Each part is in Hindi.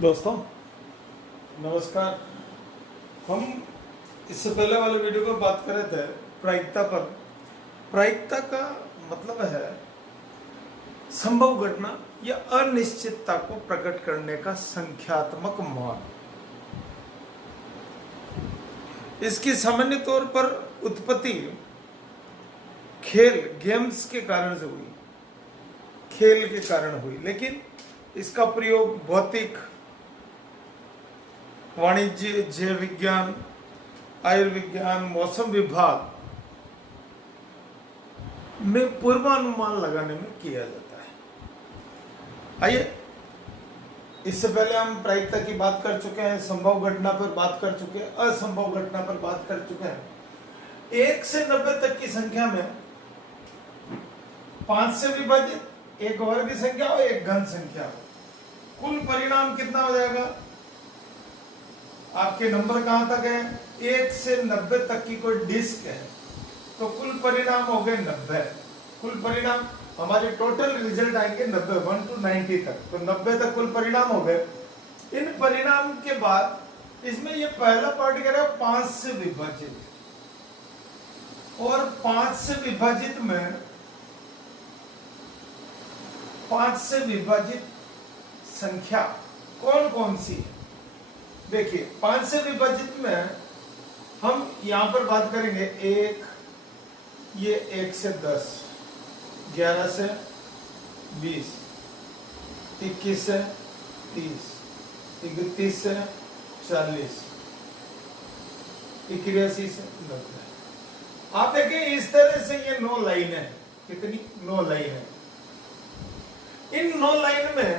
दोस्तों नमस्कार। हम इससे पहले वाले वीडियो में बात कर रहे थे प्रायिकता पर। प्रायिकता का मतलब है संभव घटना या अनिश्चितता को प्रकट करने का संख्यात्मक मान। इसकी सामान्य तौर पर उत्पत्ति गेम्स के कारण से हुई, खेल के कारण हुई, लेकिन इसका प्रयोग भौतिक, वाणिज्य, जैव विज्ञान, आयुर्विज्ञान, मौसम विभाग में पूर्वानुमान लगाने में किया जाता है। आइए, इससे पहले हम प्रायिकता की बात कर चुके हैं, संभव घटना पर बात कर चुके हैं, असंभव घटना पर बात कर चुके हैं। 1 से 90 तक की संख्या में 5 से विभाजित एक वर्ग संख्या और एक घन संख्या हो, कुल परिणाम कितना हो जाएगा? आपके नंबर कहां तक है? 1 से 90 तक की कोई डिस्क है तो कुल परिणाम हो गए 90। कुल परिणाम हमारे टोटल रिजल्ट आएंगे 90, 1 to 90 तक, तो 90 तक कुल परिणाम हो गए। इन परिणाम के बाद इसमें ये पहला पार्ट कह रहा है 5 से विभाजित, और 5 से विभाजित में 5 से विभाजित संख्या कौन कौन सी है? देखिए, 5 से विभाजित में हम यहां पर बात करेंगे एक, ये 1 से 10, 11 से 20, 21 से 30, 31 से 40, 81 से 90। आप देखिए इस तरह से ये 9 लाइन है। कितनी? 9 लाइन है। इन 9 लाइन में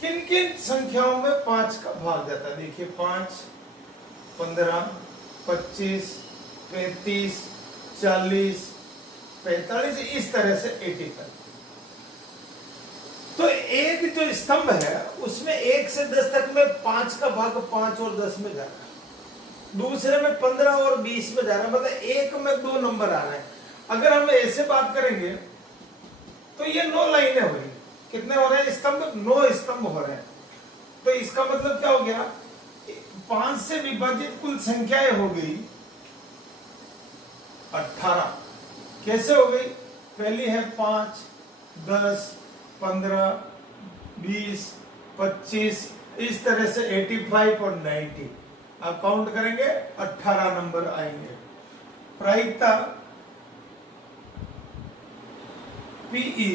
किन किन संख्याओं में 5 का भाग जाता है? देखिए 5, 15, 25, 35, 40, 45, इस तरह से 80 तक। तो एक जो स्तंभ है उसमें 1 से 10 तक में 5 का भाग 5 और 10 में जा रहा है, दूसरे में 15 और 20 में जा रहा है, मतलब एक में 2 नंबर आ रहे हैं। अगर हम ऐसे बात करेंगे तो ये 9 लाइनें हो रही। कितने हो रहे हैं स्तंभ? 9 स्तंभ हो रहे हैं। तो इसका मतलब क्या हो गया? 5 से विभाजित कुल संख्याएं हो गई 18। कैसे हो गई? पहली है 5, 10, 15, 20, 25, इस तरह से 85 और 90। आप काउंट करेंगे 18 नंबर आएंगे। प्रायिकता पीई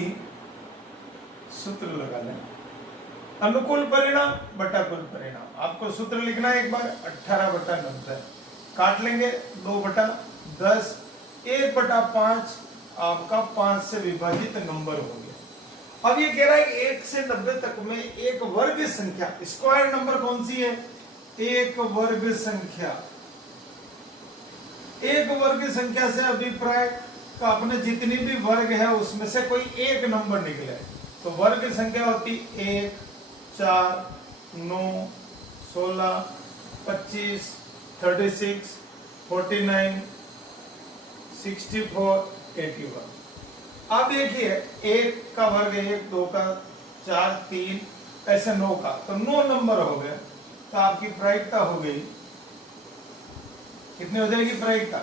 सूत्र लगा लें, अनुकूल परिणाम बटा कुल परिणाम। आपको सूत्र लिखना है एक बार, 18/90 काट लेंगे, 2/10, 1/5 आपका 5 से विभाजित नंबर हो गया। अब ये कह रहा है 1 से 90 तक में एक वर्ग संख्या, स्क्वायर नंबर कौन सी है? एक वर्ग संख्या। एक वर्ग संख्या से अभिप्राय का अपने जितनी भी वर्ग है उसमें से कोई एक नंबर निकले तो वर्ग संख्या होती 1, 4, 9, 16, 25, 36, 49, 64, 81। अब देखिए 1 का वर्ग 1, 2 का 4, 3, ऐसे 9 का, तो 9 नंबर हो गए। तो आपकी प्रायिकता हो गई, कितनी हो जाएगी प्रायिकता?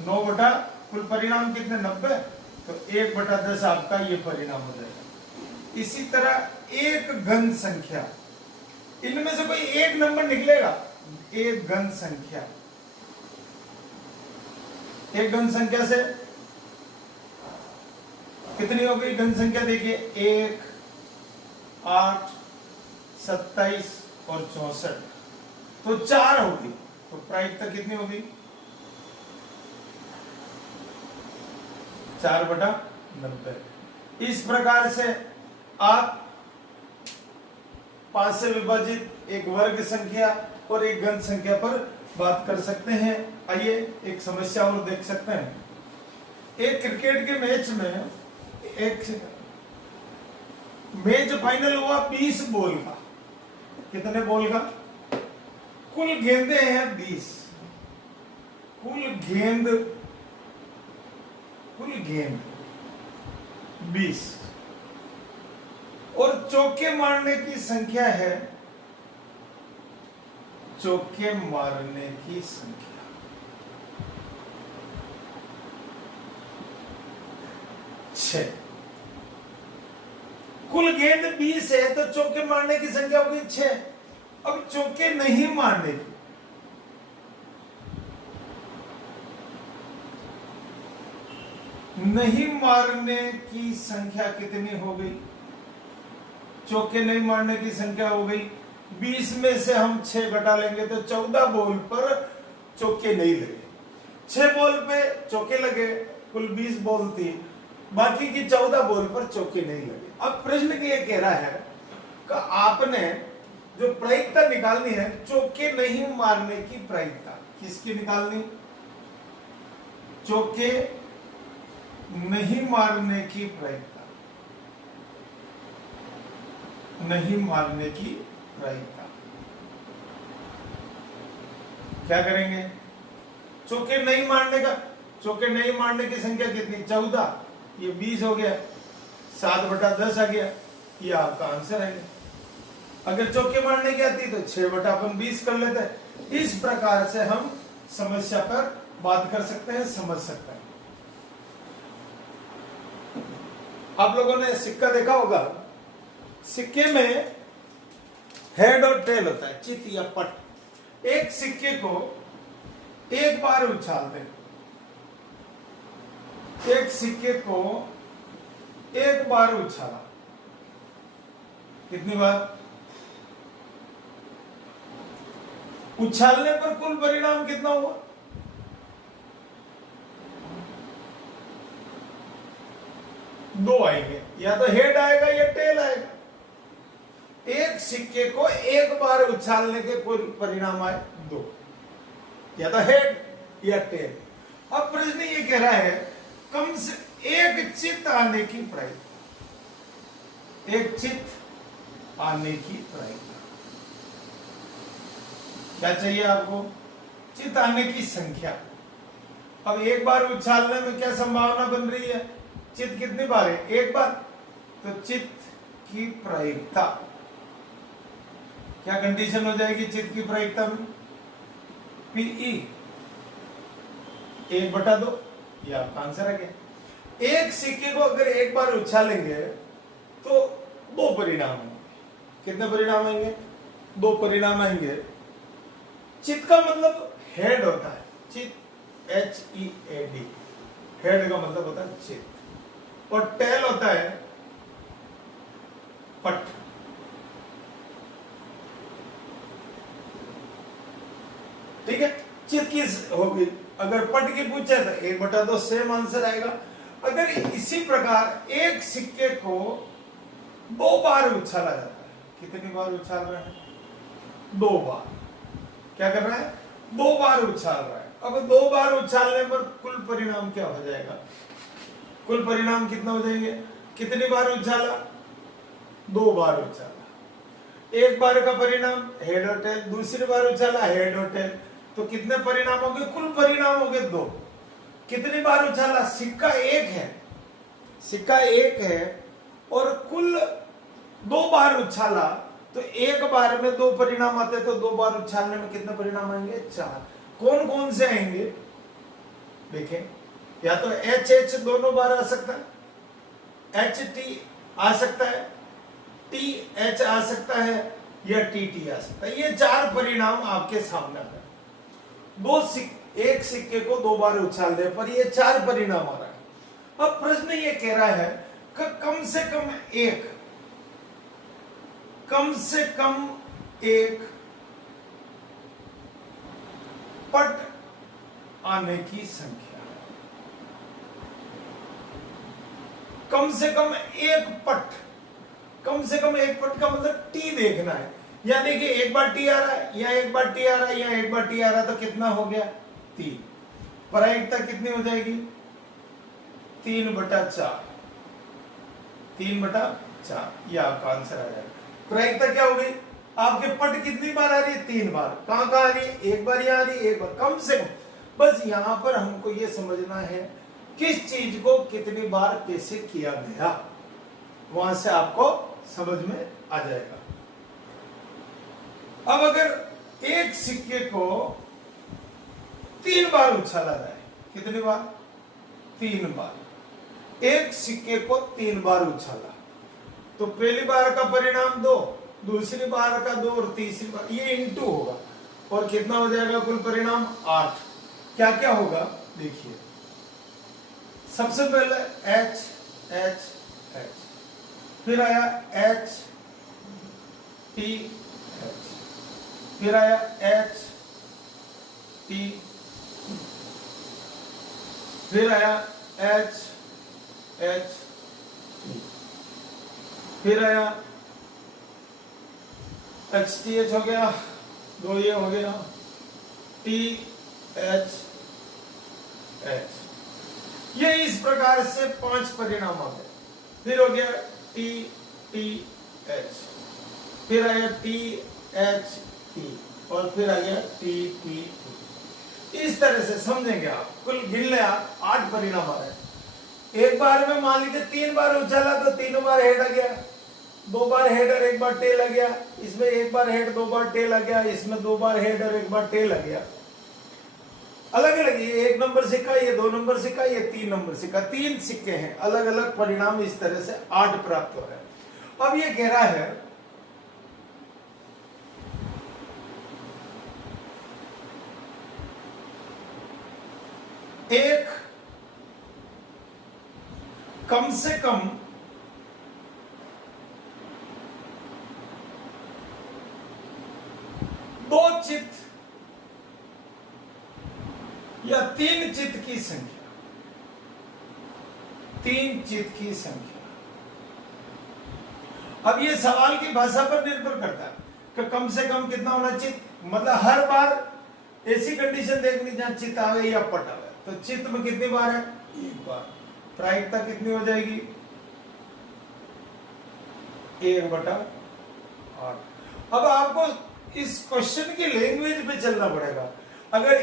9 बटा कुल परिणाम कितने? 90, तो 1/10 आपका ये परिणाम हो जाएगा। इसी तरह एक घन संख्या, इनमें से कोई एक नंबर निकलेगा। एक घन संख्या, एक घन संख्या से कितनी हो गई घन संख्या? देखिए 1, 8, 27 और 64, तो 4 होगी। तो प्रायिकता कितनी होगी? 4/90। इस प्रकार से आप 5 से विभाजित एक वर्ग संख्या और एक घन संख्या पर बात कर सकते हैं। आइए एक समस्या और देख सकते हैं। एक क्रिकेट के मैच में एक मैच फाइनल हुआ 20 बॉल का। कितने बॉल का? कुल गेंदे हैं 20। कुल गेंद 20, और चौके मारने की संख्या है, चौके मारने की संख्या 6। कुल गेंद 20 है तो चौके मारने की संख्या होगी 6। अब चौके नहीं मारने की, नहीं मारने की संख्या कितनी हो गई? चौके नहीं मारने की संख्या हो गई 20 में से हम 6 घटा लेंगे तो 14 बॉल पर चौके नहीं लगे। 6 बॉल पे चौके लगे, कुल 20 बॉल थी, बाकी की 14 बॉल पर चौके नहीं लगे। अब प्रश्न ये कह रहा है कि आपने जो प्रायिकता निकालनी है चौके नहीं मारने की प्रायिकता, किसकी निकालनी? चौके नहीं मारने की प्रायिकता, नहीं मारने की प्रायिकता। क्या करेंगे? चौके नहीं मारने का, चौके नहीं मारने की संख्या कितनी? 14, ये 20 हो गया, 7/10 आ गया, ये आपका आंसर है। अगर चौके मारने की आती तो 6/20 कर लेते हैं। इस प्रकार से हम समस्या पर बात कर सकते हैं, समझ सकते हैं। आप लोगों ने सिक्का देखा होगा, सिक्के में हेड और टेल होता है, चित या पट। एक सिक्के को एक बार उछाल दें, एक सिक्के को एक बार उछाला, कितनी बार? उछालने पर कुल परिणाम कितना हुआ? दो आएंगे, या तो हेड आएगा या टेल आएगा। एक सिक्के को एक बार उछालने के कुल परिणाम आए 2, या तो हेड या टेल। अब प्रश्न ये कह रहा है कम से एक चित आने की प्रायिकता, एक चित आने की प्रायिकता क्या चाहिए आपको? चित आने की संख्या। अब एक बार उछालने में क्या संभावना बन रही है? चित कितनी बार है? एक बार। तो चित की प्रायिकता क्या कंडीशन हो जाएगी? चित की प्रायिकता में पीई 1/2, ये आपका आंसर है। क्या एक सिक्के को अगर एक बार उछालेंगे तो 2 परिणाम आएंगे। कितने परिणाम आएंगे? 2 परिणाम आएंगे। चित का मतलब हेड होता है, चित HEAD, हेड का मतलब होता है चित, और टेल होता है पट। ठीक है, चित की होगी। अगर पट की पूछे तो 1/2 सेम आंसर आएगा। अगर इसी प्रकार एक सिक्के को 2 बार उछाला जाता है, कितनी बार उछाल रहा है? 2 बार। क्या कर रहा है? 2 बार उछाल रहा है। अब 2 बार उछालने पर कुल परिणाम क्या हो जाएगा? कुल परिणाम कितना हो जाएंगे? कितनी बार उछाला? 2 बार उछाला। एक बार का परिणाम हेड और टेल, दूसरी बार उछाला हेड और टेल, तो कितने परिणाम होंगे? कुल परिणाम होंगे 2। कितनी बार उछाला? सिक्का एक है, सिक्का एक है और कुल 2 बार उछाला, तो एक बार में 2 परिणाम आते, तो 2 बार उछालने में कितने परिणाम आएंगे? 4। कौन कौन से आएंगे? देखें, या तो HH दोनों बार आ सकता है, HT आ सकता है, TH आ सकता है, या TT आ सकता है। ये 4 परिणाम आपके सामने आ रहे हैं। एक सिक्के को 2 बार उछाल दे पर ये 4 परिणाम आ रहा है। अब प्रश्न ये कह रहा है कि कम से कम एक पट आने की संख्या, कम से कम एक पट, कम से कम एक पट का मतलब टी देखना है। या देखिए, एक बार टी आ रहा है, या एक बार टी आ रहा है, या एक बार टी आ रहा है, तो कितना हो गया? 3। प्रायिकता कितनी हो जाएगी? 3/4, 3/4, यह आपका आंसर आ जाएगा। प्रायिकता क्या हो गई? आपके पट कितनी बार आ रही है? 3 बार। कहां कहां आ रही है? एक बार यहां आ रही है, एक बार, कम से कम। बस यहां पर हमको ये समझना है किस चीज को कितनी बार कैसे किया गया, वहां से आपको समझ में आ जाएगा। अब अगर एक सिक्के को 3 बार उछाला जाए, कितनी बार? 3 बार। एक सिक्के को 3 बार उछाला तो पहली बार का परिणाम 2, दूसरी बार का 2 और तीसरी बार, ये इंटू होगा और कितना हो जाएगा कुल परिणाम? 8। क्या क्या होगा देखिए, सबसे पहले H H H, फिर आया H T H, फिर आया H T, फिर आया H H T, फिर आया HTH हो गया, 2 ये हो गया, TH H। ये इस प्रकार से 5 परिणाम आ गए। फिर हो गया TTH, फिर आया THT और फिर आ गया TTT। इस तरह से समझेंगे आप, कुल गिन ले आप 8 परिणाम आ रहे हैं। एक बार में मान लीजिए 3 बार उछाला तो 3 बार हेड आ गया, 2 बार हेड और 1 बार टेल आ गया, इसमें 1 बार हेड 2 बार टेल आ गया, इसमें 2 बार हेड और 1 बार टेल आ गया। अलग अलग, ये 1 नंबर सिक्का, ये 2 नंबर सिक्का, ये 3 नंबर सिक्का, 3 सिक्के हैं, अलग अलग परिणाम इस तरह से 8 प्राप्त हो रहे हैं। अब ये कह रहा है एक कम से कम 2 चित्त या 3 चित्त की संख्या, 3 चित्त की संख्या। अब ये सवाल की भाषा पर निर्भर करता है कि कम से कम कितना होना चित्त, मतलब हर बार ऐसी कंडीशन देखनी जहां चित्त आवे या पट आवे, तो चित्त में कितनी बार है? 1 बार। प्रायिकता कितनी हो जाएगी? 1/8। अब आपको इस क्वेश्चन की लैंग्वेज पे चलना पड़ेगा। अगर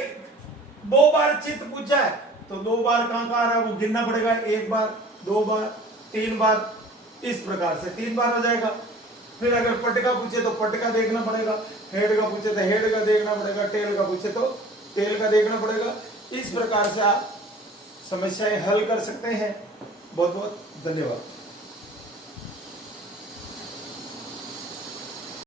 2 बार चित्त पूछा है तो 2 बार कहां कहां आ रहा है वो गिनना पड़ेगा, 1 बार, 2 बार, 3 बार, इस प्रकार से 3 बार हो जाएगा। फिर अगर पट का पूछे तो पट का देखना पड़ेगा, हेड का पूछे तो हेड का देखना पड़ेगा, टेल का पूछे तो टेल का देखना पड़ेगा। इस प्रकार से आप समस्याएं हल कर सकते हैं। बहुत बहुत धन्यवाद।